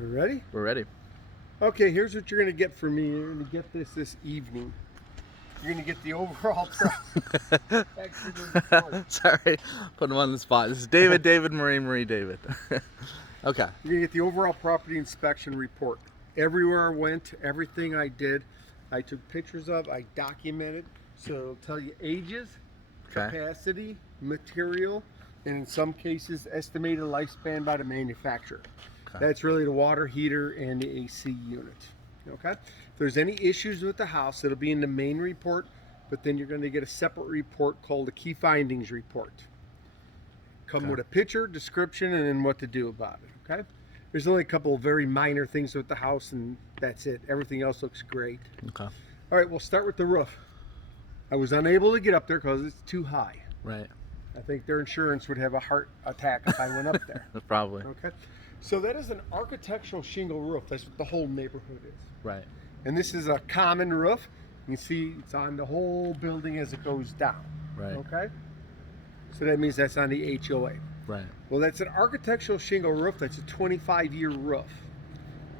You ready? We're ready. Okay, here's what you're going to get from me. You're going to get this evening. You're going to get the overall accident report. Sorry, putting him on the spot. This is David, Marie, David. Okay. You're going to get the overall property inspection report. Everywhere I went, everything I did, I took pictures of, I documented. So it'll tell you ages, Okay. capacity, material, and in some cases, estimated lifespan by the manufacturer. Okay. That's really the water heater and the AC unit. Okay? If there's any issues with the house, it'll be in the main report, but then you're going to get a separate report called the key findings report. Come Okay. with a picture, description, and then what to do about it. Okay? There's only a couple of very minor things with the house, and that's it. Everything else looks great. Okay. All right, we'll start with the roof. I was unable to get up there because it's too high. Right. I think their insurance would have a heart attack if I went up there. Probably. Okay? So that is an architectural shingle roof. That's what the whole neighborhood is. Right. And this is a common roof. You can see it's on the whole building as it goes down. Right. Okay? So that means that's on the HOA. Right. Well, that's an architectural shingle roof. That's a 25-year roof.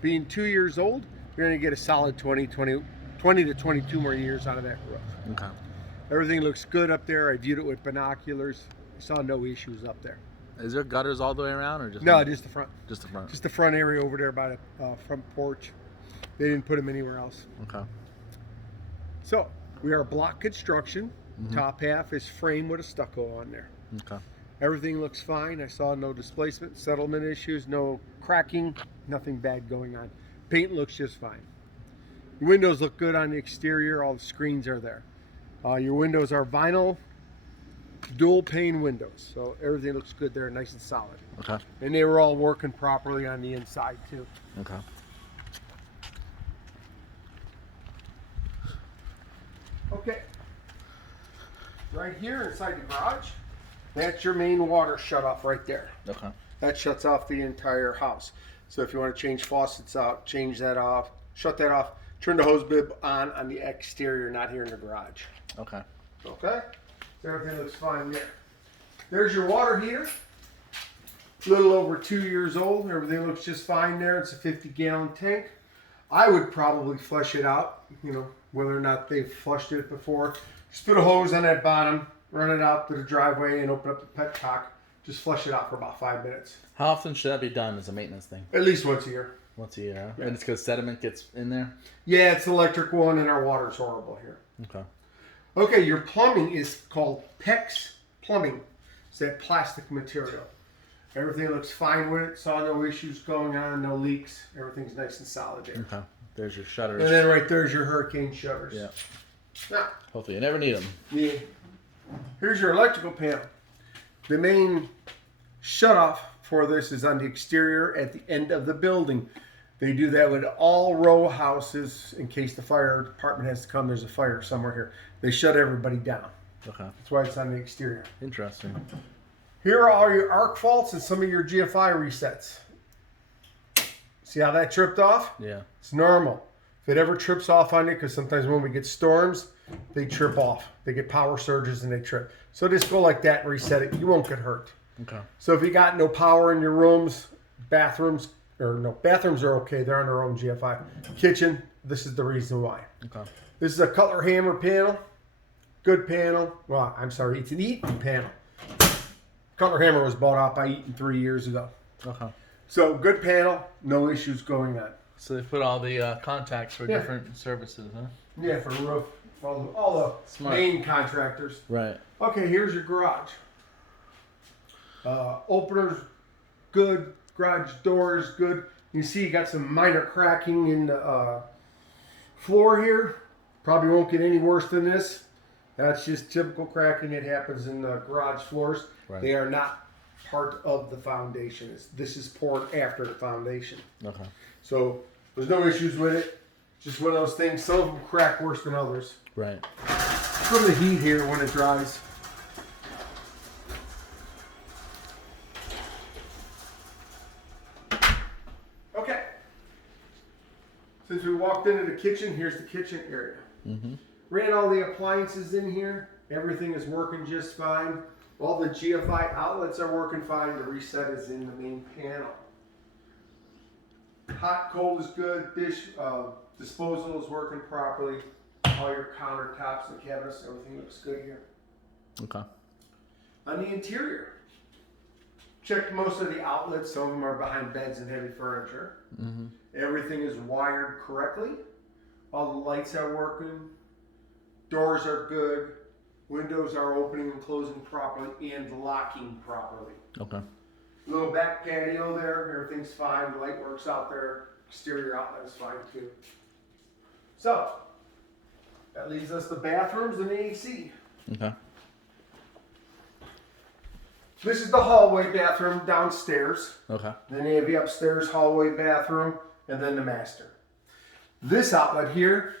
Being 2 years old, you're going to get a solid 20 to 22 more years out of that roof. Okay. Everything looks good up there. I viewed it with binoculars. I saw no issues up there. Is there gutters all the way around, or just No, just the front. Just the front. Just the front area over there by the front porch. They didn't put them anywhere else. Okay. So we are block construction. Mhm. Top half is frame with a stucco on there. Okay. Everything looks fine. I saw no displacement, settlement issues, no cracking, nothing bad going on. Paint looks just fine. Your windows look good on the exterior. All the screens are there. Your windows are vinyl, dual pane windows. So everything looks good there, nice and solid. Okay. And they were all working properly on the inside too. Okay. Okay. Right here inside the garage, that's your main water shut off right there. Okay. That shuts off the entire house. So if you want to change faucets out, change that off, shut that off, turn the hose bib on the exterior, not here in the garage. Okay. Okay? So everything looks fine there. There's your water heater. A little over 2 years old. Everything looks just fine there. It's a 50-gallon tank. I would probably flush it out, whether or not they've flushed it before. Just put a hose on that bottom, run it out to the driveway and open up the petcock. Just flush it out for about 5 minutes. How often should that be done as a maintenance thing? At least once a year. Once a year. Huh? Yeah. And it's because sediment gets in there? Yeah, it's electric one and our water's horrible here. Okay. Okay, your plumbing is called PEX plumbing. It's that plastic material. Everything looks fine with it. Saw no issues going on, no leaks. Everything's nice and solid there. Okay. There's your shutters. And then right there's your hurricane shutters. Yeah. Now, Hopefully you never need them. yeah. Here's your electrical panel. The main shutoff for this is on the exterior at the end of the building. They do that with all row houses in case the fire department has to come. There's a fire somewhere here. They shut everybody down. Okay. That's why it's on the exterior. Interesting. Here are all your arc faults and some of your GFI resets. See how that tripped off? Yeah. It's normal. If it ever trips off on you, because sometimes when we get storms, they trip off. They get power surges and they trip. So just go like that and reset it. You won't get hurt. Okay. So if you got no power in your rooms, bathrooms are okay. They're on their own GFI. Kitchen, this is the reason why. Okay. This is a Cutler Hammer panel. Good panel. Well, I'm sorry, it's an Eaton panel. Cutler Hammer was bought out by Eaton 3 years ago. Okay. So good panel, no issues going on. So they put all the contacts for Yeah. different services, huh? Yeah, for roof, all the Smart. main contractors. Right. Okay, here's your garage. Openers, good. Garage doors, good. You see you got some minor cracking in the floor here. Probably won't get any worse than this. That's just typical cracking that happens in garage floors. Right. They are not part of the foundation. This is poured after the foundation. Okay. So there's no issues with it. Just one of those things. Some of them crack worse than others. Right. From the heat here when it dries. Okay. Since we walked into the kitchen, here's the kitchen area. Mm-hmm. Ran all the appliances in here. Everything is working just fine. All the GFI outlets are working fine. The reset is in the main panel. Hot, cold is good. Dish disposal is working properly. All your countertops and cabinets, everything looks good here. Okay. On the interior, checked most of the outlets. Some of them are behind beds and heavy furniture. Mm-hmm. Everything is wired correctly. All the lights are working. Doors are good. Windows are opening and closing properly and locking properly. Okay. Little back patio there. Everything's fine. The light works out there. Exterior outlet is fine too. So, that leaves us the bathrooms and the AC. Okay. This is the hallway bathroom downstairs. Okay. Then you have the upstairs hallway bathroom and then the master. This outlet here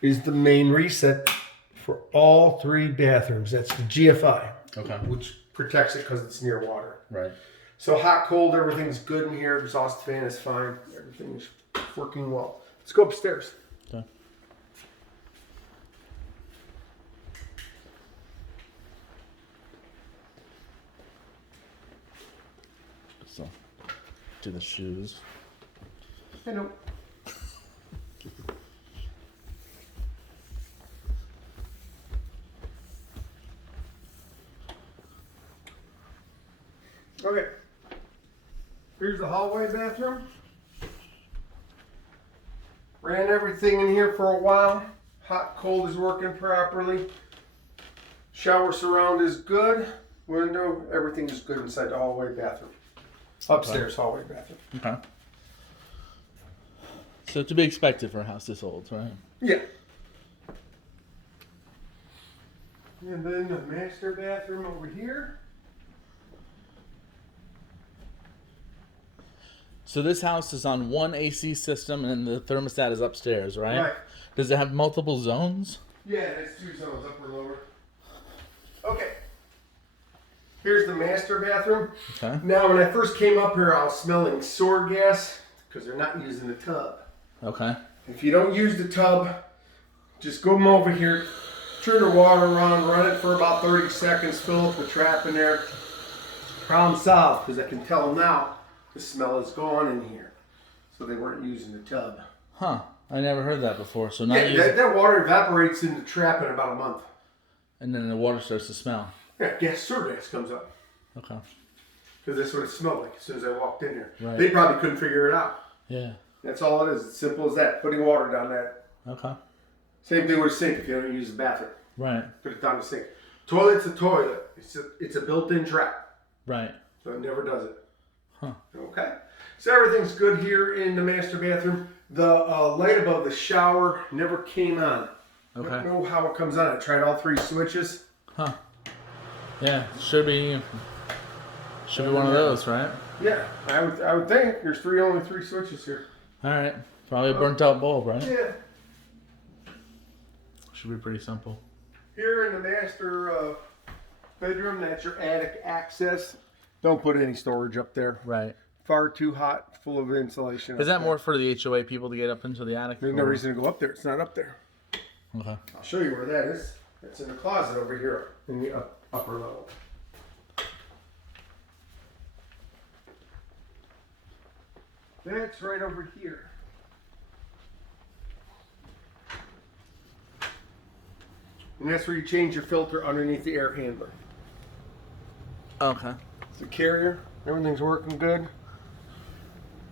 is the main reset for all 3 bathrooms. That's the GFI. Okay. Which protects it because it's near water. Right. So hot, cold, everything's good in here. Exhaust fan is fine. Everything is working well. Let's go upstairs. Okay. So, do the shoes. I know. Okay. Here's the hallway bathroom. Ran everything in here for a while. Hot, cold is working properly. Shower surround is good. Window, everything is good inside the hallway bathroom. Upstairs hallway bathroom. Okay. So to be expected for a house this old, right? Yeah. And then the master bathroom over here. So this house is on one AC system and the thermostat is upstairs, right? Right. Does it have multiple zones? Yeah, it's 2 zones, upper, lower. Okay. Here's the master bathroom. Okay. Now, when I first came up here, I was smelling sewer gas because they're not using the tub. Okay. If you don't use the tub, just go over here, turn the water on, run it for about 30 seconds, fill up the trap in there. Problem solved, because I can tell now the smell is gone in here. So they weren't using the tub. Huh. I never heard that before. So not Yeah, using... that water evaporates in the trap in about a month. And then the water starts to smell. Yeah, sewer gas comes up. Okay. Because that's what it smelled like as soon as I walked in here. Right. They probably couldn't figure it out. Yeah. That's all it is. It's simple as that. Putting water down that. Okay. Same thing with a sink if you don't use the bathroom. Right. Put it down the sink. Toilet's a toilet. It's a built-in trap. Right. So it never does it. Huh. Okay. So everything's good here in the master bathroom. The light above the shower never came on. Okay. I don't know how it comes on. I tried all 3 switches. Huh. Yeah. Should be one of those, right? Yeah, I would think there's only 3 switches here. All right. Probably a burnt out bulb, right? Yeah. Should be pretty simple. Here in the master bedroom, that's your attic access. Don't put any storage up there. Right. Far too hot, full of insulation. Is that more for the HOA people to get up into the attic? There's no reason to go up there. It's not up there. Okay. I'll show you where that is. It's in the closet over here in the upper level. That's right over here. And that's where you change your filter underneath the air handler. Okay. It's a carrier. Everything's working good.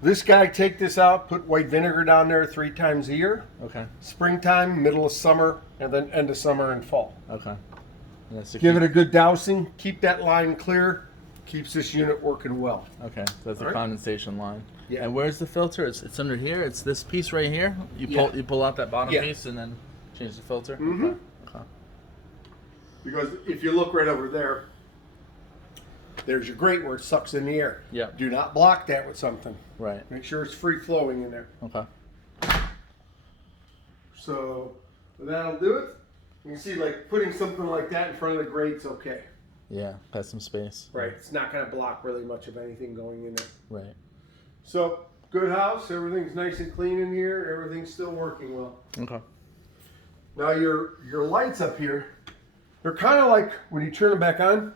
This guy, take this out, put white vinegar down there 3 times a year. Okay. Springtime, middle of summer, and then end of summer and fall. Okay. Give it a good dousing. Keep that line clear. Keeps this unit working well. Okay. That's the All right. condensation line. Yeah. And where's the filter? It's under here. It's this piece right here. Yeah. You pull out that bottom Yeah. piece and then change the filter. Mm-hmm. Okay. Because if you look right over there, there's your grate where it sucks in the air. Yeah. Do not block that with something. Right. Make sure it's free flowing in there. Okay. So that'll do it. You can see, like, putting something like that in front of the grate's okay. Yeah. Got some space. Right. It's not going to block really much of anything going in there. Right. So, good house. Everything's nice and clean in here. Everything's still working well. Okay. Now, your lights up here, they're kind of like when you turn them back on.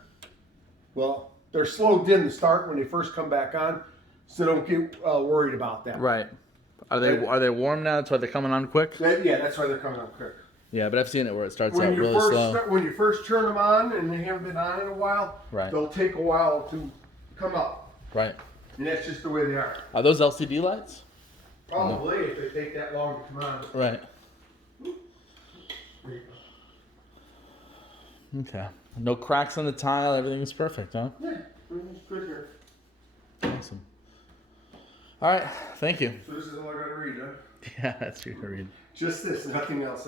Well, they're slow dim to start when they first come back on. So don't get worried about that. Right. Are they warm now? That's why they're coming on quick? Yeah, that's why they're coming on quick. Yeah, but I've seen it where it starts out really slow. When you first turn them on and they haven't been on in a while, Right. they'll take a while to come up. Right. And that's just the way they are. Are those LCD lights? Probably, if they take that long to come on. Right. There you go. Okay. No cracks on the tile. Everything's perfect, huh? Yeah, everything's good here. Awesome. All right. Thank you. So this is all I got to read, huh? Yeah, that's your read. Just this, nothing else.